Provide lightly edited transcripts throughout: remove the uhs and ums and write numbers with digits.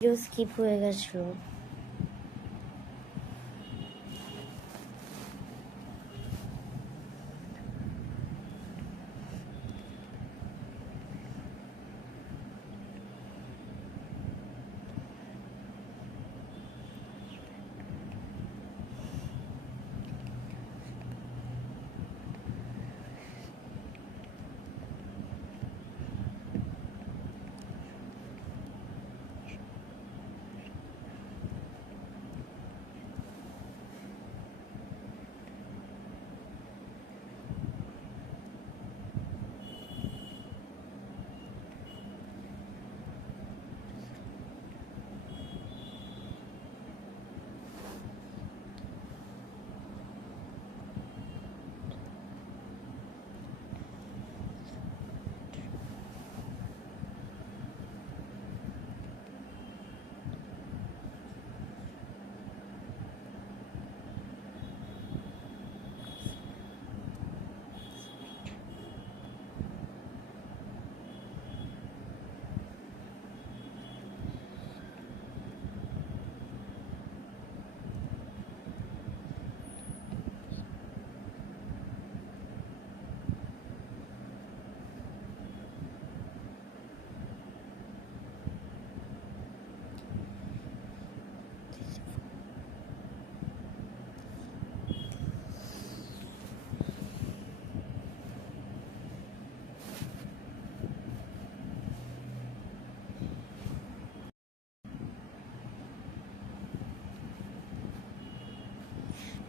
Video skip হয়ে গেছিল।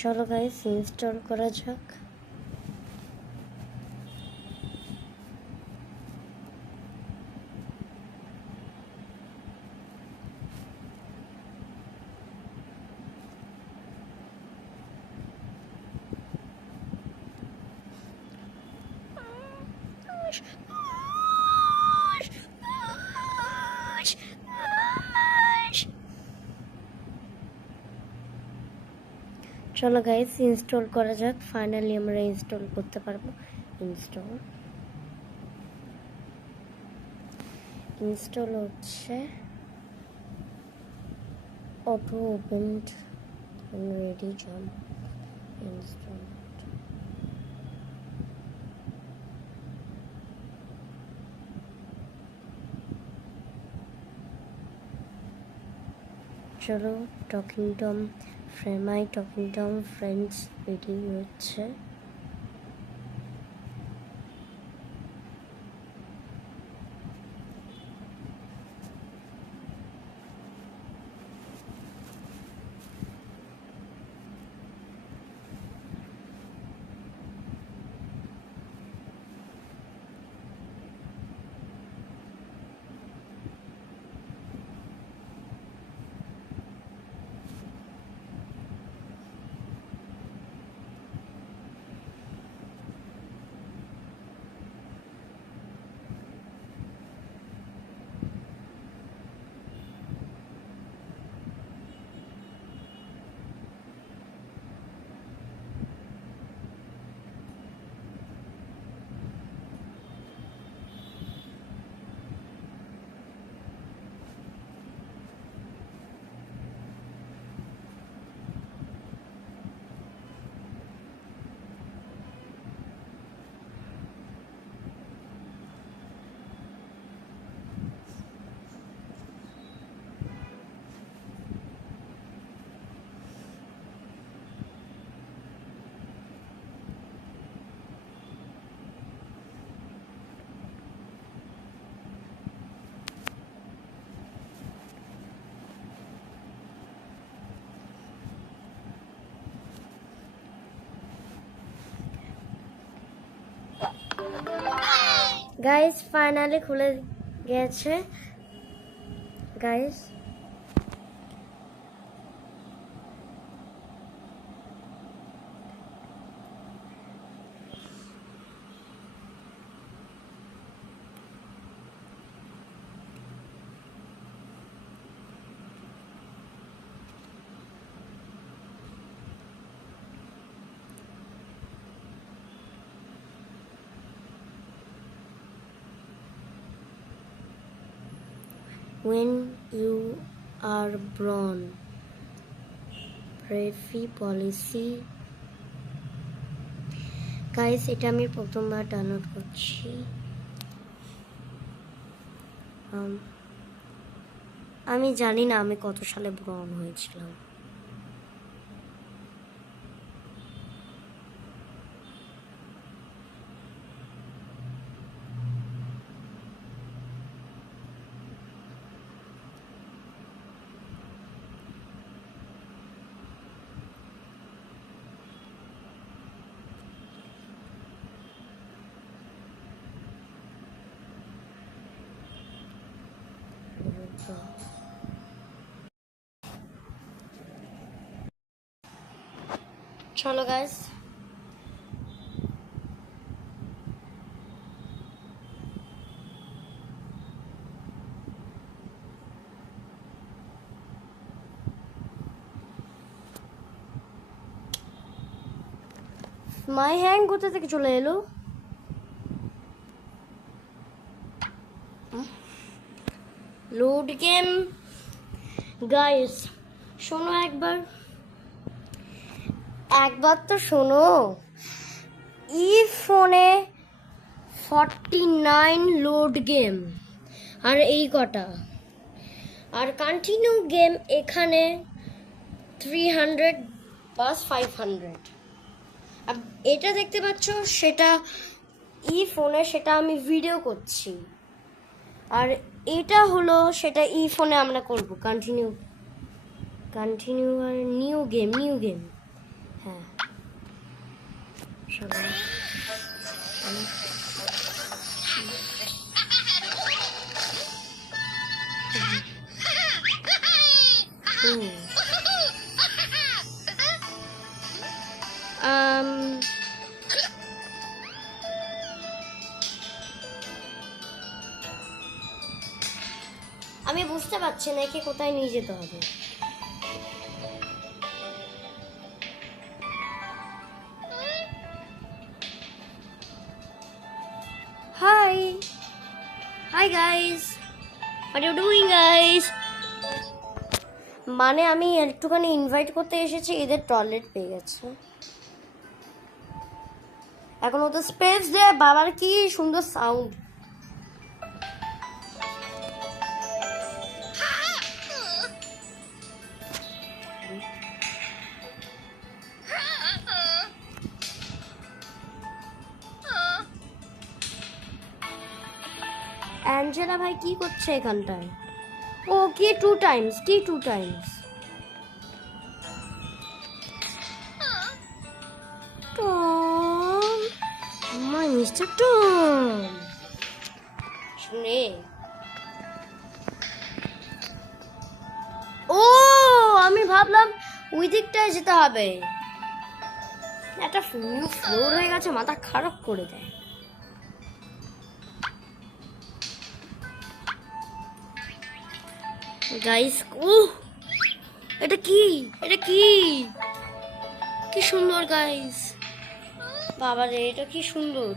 চলো গাইস ইনস্টল করা যাক। চলো গাইস ইনস্টল করা যাক। ফাইনালি আমরা ইনস্টল করতে পারবো। ইনস্টল হচ্ছে। Auto opened ready jump install. চলো talking Tom my talking Tom friends ready হচ্ছে। গাইস ফাইনালি খুলে গেছে গাইস। When you আর ব্রন প্রেফি পলিসি। গাইস এটা আমি প্রথমবার ডাউনলোড করছি। আমি জানি না আমি কত সালে ব্রন হয়েছিলাম। চলো গাইস, মাই হ্যাং কোথা থেকে চলে এলো? Load game. গাইস শোনো একবার তো শোনো। ফোনে 49 লোড গেম আর এই কটা, আর কন্টিনিউ গেম এখানে 300 প্লাস 500। আর এটা দেখতে পাচ্ছ সেটা ফোনে, সেটা আমি ভিডিও করছি। আর এটা হলো সেটা ফোনে আমরা করব কন্টিনিউ আর নিউ গেম। হ্যাঁ সবাই আমি বুঝতে পারছি না একে কোথায় নিয়ে যেতে হবে। Hi guys, what you doing guys? মানে আমি একটুখানি ইনভাইট করতে এসেছি, এদের টয়লেট পেয়ে গেছে। এখন ওদের স্পেস দে। বাবার কি সুন্দর সাউন্ড। অ্যাঞ্জেলা ভাই কি করছে এখানটায়? ও কি টু টাইমস টম, মাই মিস্টার টম শুনে। ও আমি ভাবলাম ওই দিকটায় যেতে হবে। একটা ফ্লোর হয়ে গেছে, মাথা খারাপ করে দেয়। গাইস এটা কি সুন্দর গাইস। বাবা রে এটা কি সুন্দর।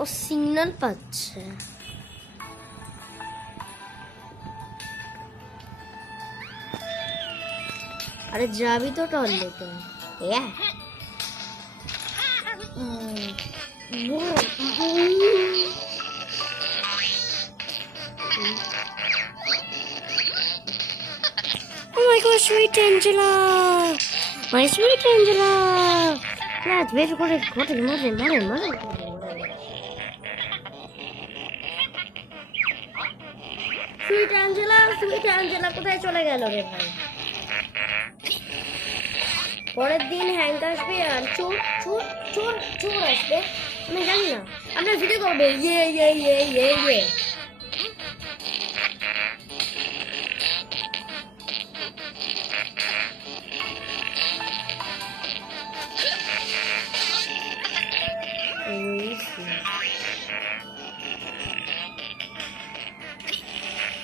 ও সিগন্যাল পাচ্ছে। আরে যাবি তো টয়লেটে? Oh my gosh, sweet Angela! My sweet Angela! Let's wait for it. Mother. Sweet Angela, কোথায় চলে গেল রে ভাই? পরের দিন হ্যাং আসবে আর চোর আসবে। আমি জানি না, আমরা ভিডিও করবো। ইয়ে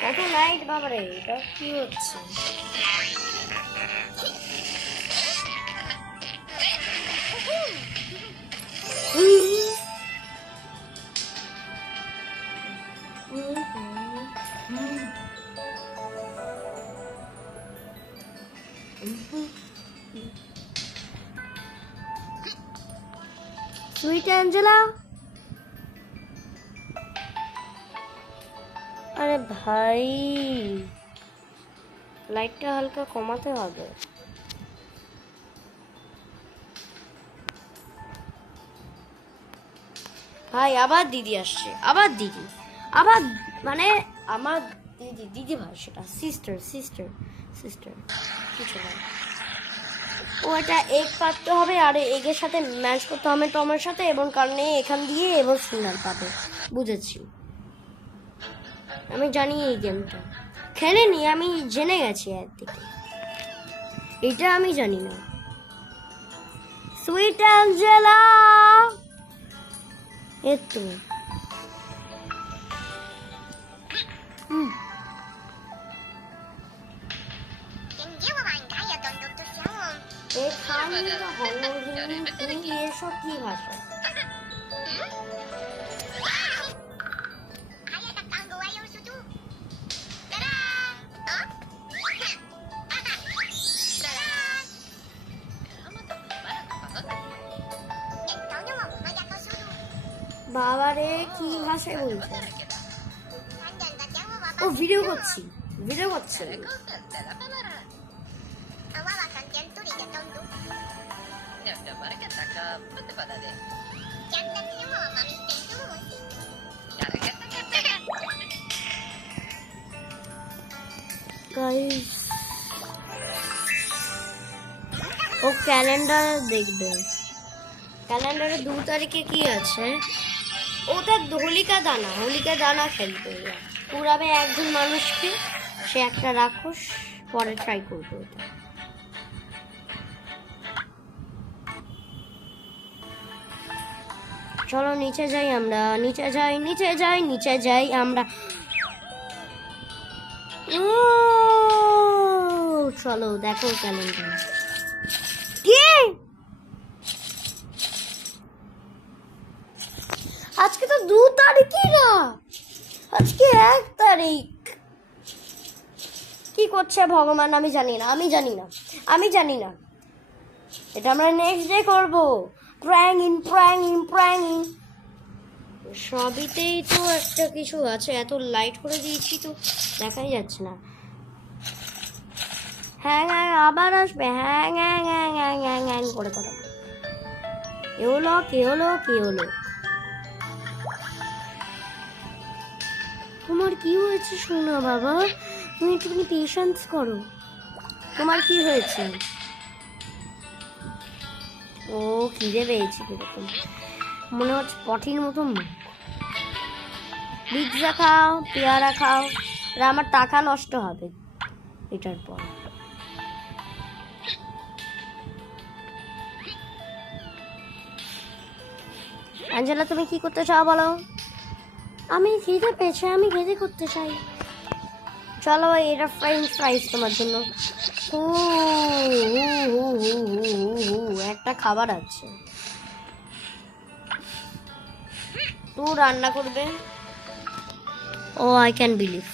কত লাইট বাবারে, এটা কি হচ্ছে? সুইট অ্যাঞ্জেলা, আরে ভাই লাইটটা হালকা কমাতে হবে। ভাই আবার দিদি আসছে, আবার দিদি, আবার মানে আমার দিদি, দিদি ভাই সেটা সিস্টার সিস্টার সিস্টার কিছু না। ও এটা এগ পাততে হবে আর এগের সাথে ম্যাচ করতে হবে টমের সাথে, এবং কারণে এখান দিয়ে এবং সিগন্যাল পাবে। বুঝেছি, আমি জানি এই গেমটা খেলিনি, আমি জেনে গেছি একদিকে, এটা আমি জানি না। সুইট অ্যাঞ্জেলা এতো এসব কি ভাষা? বাবারে কি ভাষায় বলছে? ও ভিডিও করছি, ভিডিও করছে। গাইস ও ক্যালেন্ডার দেখবে, ক্যালেন্ডারে 2 তারিখে কি আছে? ওটা হোলিকা দানা, হোলিকা দানা খেলবে, পুরাবে একজন মানুষকে, সে একটা রাক্ষস, পরে ট্রাই করবে ওটা। চলো নিচে যাই আমরা, নিচে যাই, নিচে যাই, নিচে যাই আমরা। চলো দেখো ক্যালেন্ডার কি আজকে তো 2 তারিখই না, আজকে 1 তারিখ। কি করছে ভগবান আমি জানি না, আমি জানি না, আমি জানি না। এটা আমরা নেক্সট ডে করবো। প্র্যাঙ্কিং প্র্যাঙ্কিং প্র্যাঙ্কিং সবইতেই তো একটা কিছু আছে, এত লাইট করে দিয়েছি তো দেখাই যাচ্ছে না। হ্যাং হ্যাং আবার আসবে, hang hang hang hang hang hang করে কথা। কে হলো, কে হলো, কে হলো? তোমার কি হয়েছে শোনো বাবা, তুমি একটুখানি পেশেন্স করো। তোমার কি হয়েছে? ও খিদে পেয়েছি কিরকম, মনে হচ্ছে পটির মতো মুখ। পিৎজা খাও, পেয়ারা খাও, আর আমার টাকা নষ্ট হবে এটার পর। অ্যাঞ্জেলা তুমি কি করতে চাও বলো? আমি খিদে পেয়েছে, আমি খিদে করতে চাই। চলো এটা ফ্রেঞ্চ ফ্রাইস তোমার জন্য। একটা খাবার আছে, তো রান্না করবে। ও আই ক্যান বিলিভ।